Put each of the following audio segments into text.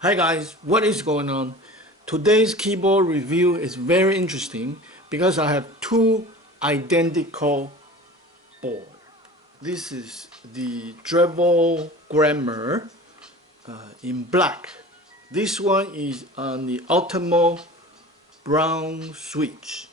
Hi guys, what is going on? Today's keyboard review is very interesting because I have two identical boards. This is the Treble Grammar in black. This one is on the Outemu brown switch.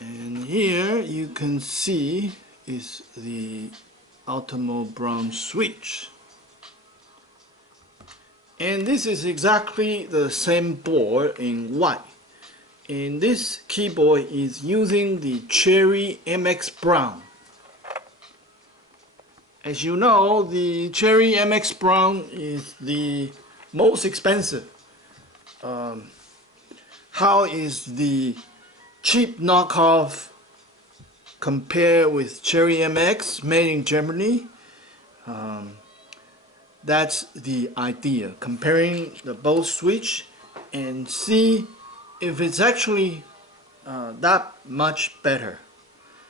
And here you can see is the Outemu brown switch. And this is exactly the same board in white. And this keyboard is using the Cherry MX Brown. As you know, the Cherry MX Brown is the most expensive. How is the cheap knockoff compared with Cherry MX made in Germany? That's the idea, comparing the both switch and see if it's actually that much better.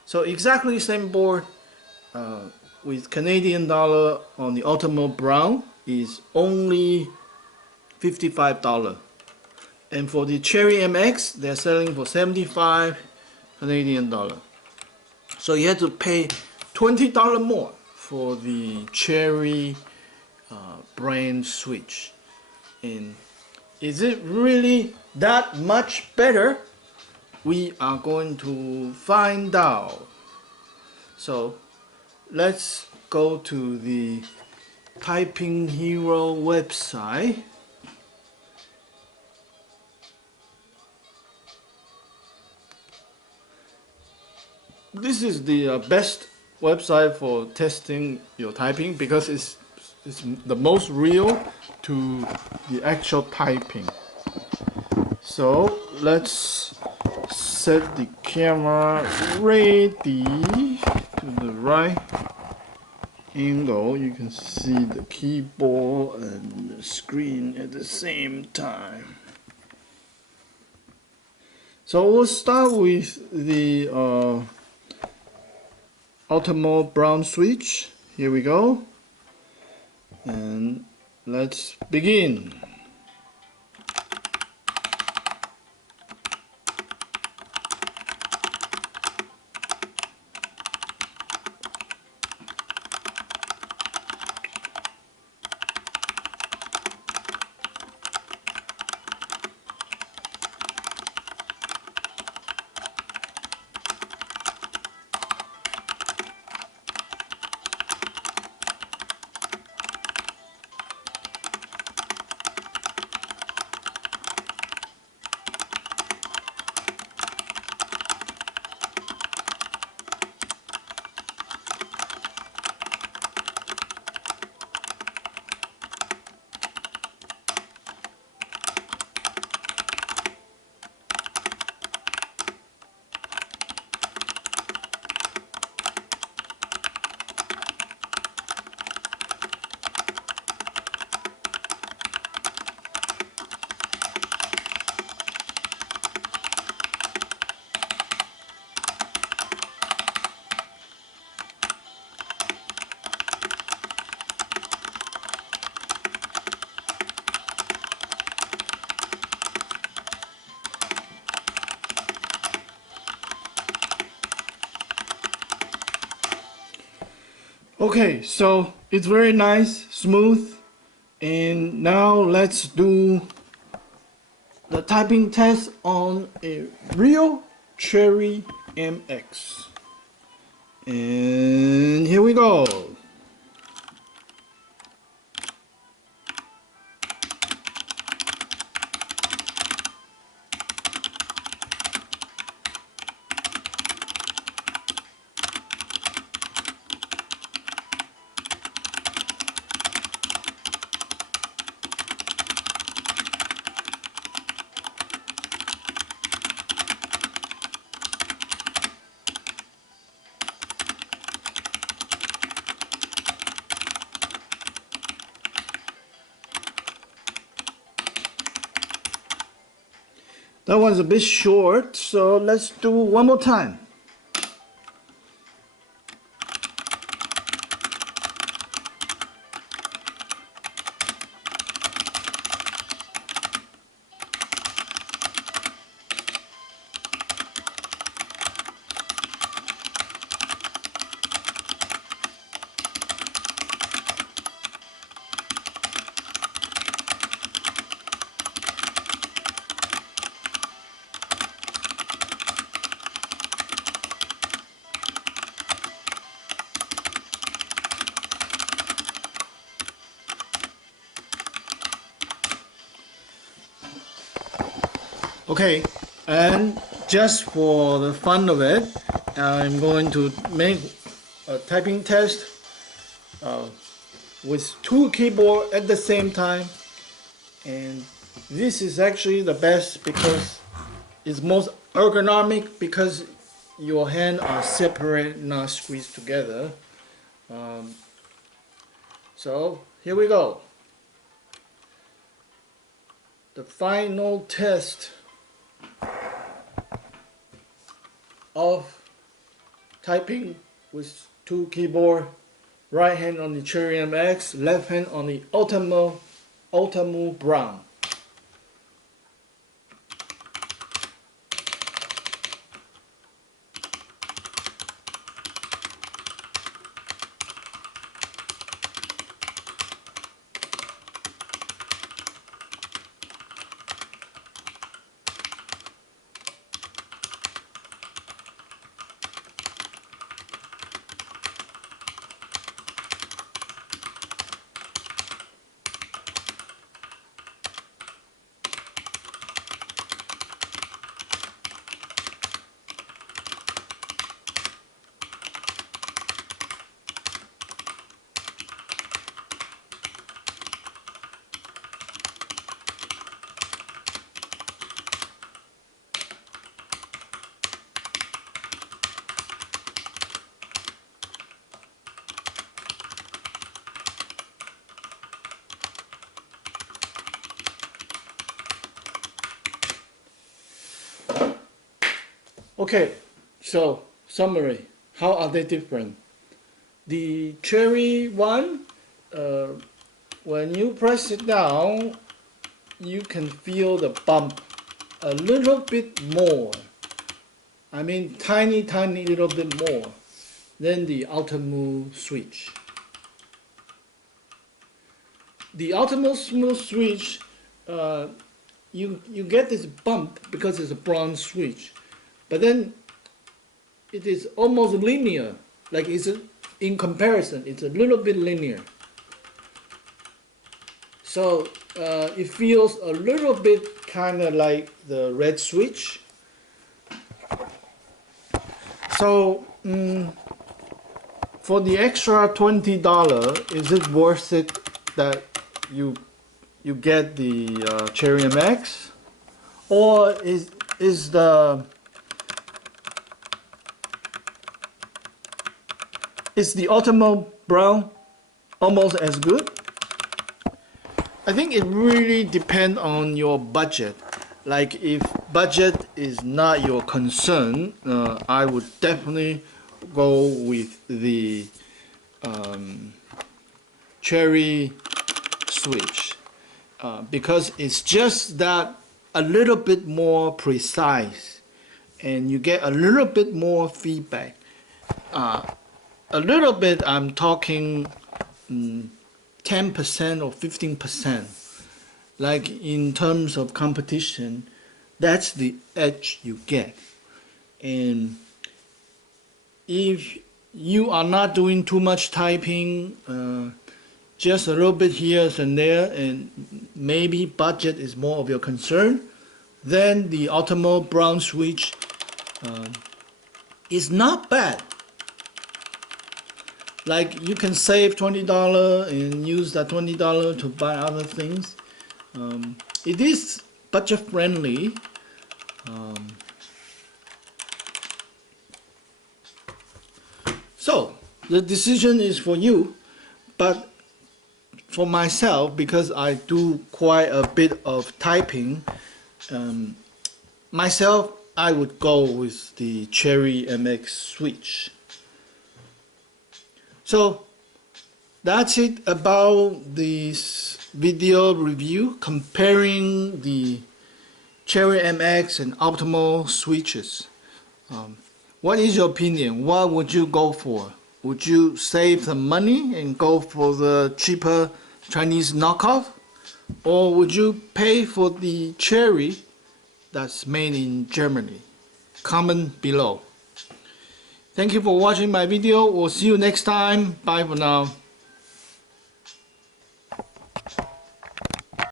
So exactly same board with Canadian dollar on the Outemu Brown is only $55. And for the Cherry MX, they're selling for 75 Canadian dollar. So you have to pay $20 more for the Cherry brand switch. And is it really that much better? We are going to find out. So let's go to the Typing Hero website. This is the best website for testing your typing because it's the most real to the actual typing. So let's set the camera ready to the right angle. You can see the keyboard and the screen at the same time. So we'll start with the Outemu brown switch. Here we go. And let's begin. Okay, so it's very nice, smooth, and now let's do the typing test on a real Cherry MX. And here we go. That one's a bit short, so let's do one more time. Okay, and just for the fun of it, I'm going to make a typing test with two keyboards at the same time, and this is actually the best because it's most ergonomic because your hands are separate, not squeezed together. So here we go. The final test of typing with two keyboard, right hand on the Cherry MX, left hand on the Outemu Brown. Okay, so summary. How are they different? The Cherry one, when you press it down, you can feel the bump a little bit more. I mean, tiny little bit more than the Outemu switch. The Outemu smooth switch, you get this bump because it's a bronze switch, but then it is almost linear. Like in comparison, it's a little bit linear. So it feels a little bit kind of like the red switch. So for the extra $20, is it worth it that you get the Cherry MX, or is the Outemu Brown almost as good? I think it really depends on your budget. Like if budget is not your concern, I would definitely go with the Cherry switch because it's just that a little bit more precise and you get a little bit more feedback. A little bit, I'm talking 10% or 15%. Like in terms of competition, that's the edge you get. And if you are not doing too much typing, just a little bit here and there, and maybe budget is more of your concern, then the Outemu Brown switch is not bad. Like you can save $20 and use that $20 to buy other things. It is budget friendly. So the decision is for you, but for myself, because I do quite a bit of typing, myself, I would go with the Cherry MX switch. So that's it about this video review comparing the Cherry MX and Outemu switches. What is your opinion? What would you go for? Would you save some money and go for the cheaper Chinese knockoff? Or would you pay for the Cherry that's made in Germany? Comment below. Thank you for watching my video. We'll see you next time. Bye for now.